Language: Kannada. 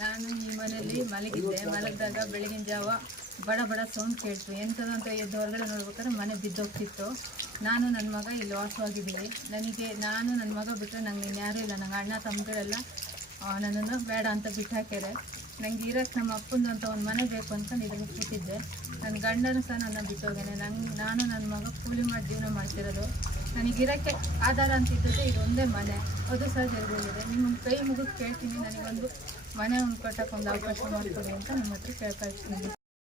ನಾನು ಈ ಮನೆಯಲ್ಲಿ ಮಲಗಿದ್ದೆ. ಮಲಗಿದಾಗ ಬೆಳಗಿನ ಜಾವ ಬಡ ಬಡ ಸೌಂಡ್ ಕೇಳ್ತು. ಎಂಥದಂತ ಎದ್ದು ಹೊರಗಡೆ ನೋಡ್ಬೇಕಾದ್ರೆ ಮನೆ ಬಿದ್ದೋಗ್ತಿತ್ತು. ನಾನು ನನ್ನ ಮಗ ಇಲ್ಲಿ ವಾಸವಾಗಿದ್ದೀವಿ ನನಗೆ ನಾನು ನನ್ನ ಮಗ ಬಿಟ್ಟರೆ ನಂಗೆ ಇನ್ಯಾರೂ ಇಲ್ಲ. ನಂಗೆ ಅಣ್ಣ ತಮ್ಮಗಳೆಲ್ಲ. ನನ್ನನ್ನು ಬೇಡ ಅಂತ ಬಿಟ್ಟು ಹಾಕ್ಯಾರೆ ನಂಗೆ ಇರೋಕ್ಕೆ ನಮ್ಮ ಅಪ್ಪಂದು ಒಂದು ಮನೆ ಬೇಕು ಅಂತ ಇದನ್ನು ಕೂತಿದ್ದೆ. ನನ್ನ ಗಂಡನೂ ಸಹ ನನ್ನ ಬಿಟ್ಟೋಗ್ಯಾನೆ ನಂಗೆ, ನಾನು ನನ್ನ ಮಗ ಕೂಲಿ ಮಾಡಿ ಜೀವನ ಮಾಡ್ತಿರೋದು. ನನಗಿರೋಕ್ಕೆ ಆಧಾರ ಅಂತ ಇದ್ದದ್ದು ಇದೊಂದೇ ಮನೆ. ಅದು ಸಹ ಜರುಗೋಗಿದೆ ನಿಮ್ಮ ಕೈ ಮುಗಿದು ಕೇಳ್ತೀನಿ. ನನಗೊಂದು ಮನೆ ಒಂದು ಕಟ್ಟಕ್ಕೆ ಅವಕಾಶ ಮಾಡಿಕೊಡಿ ಅಂತ ನಮ್ಮ ಹತ್ರ ಕೇಳ್ಕೊಳ್ತೀನಿ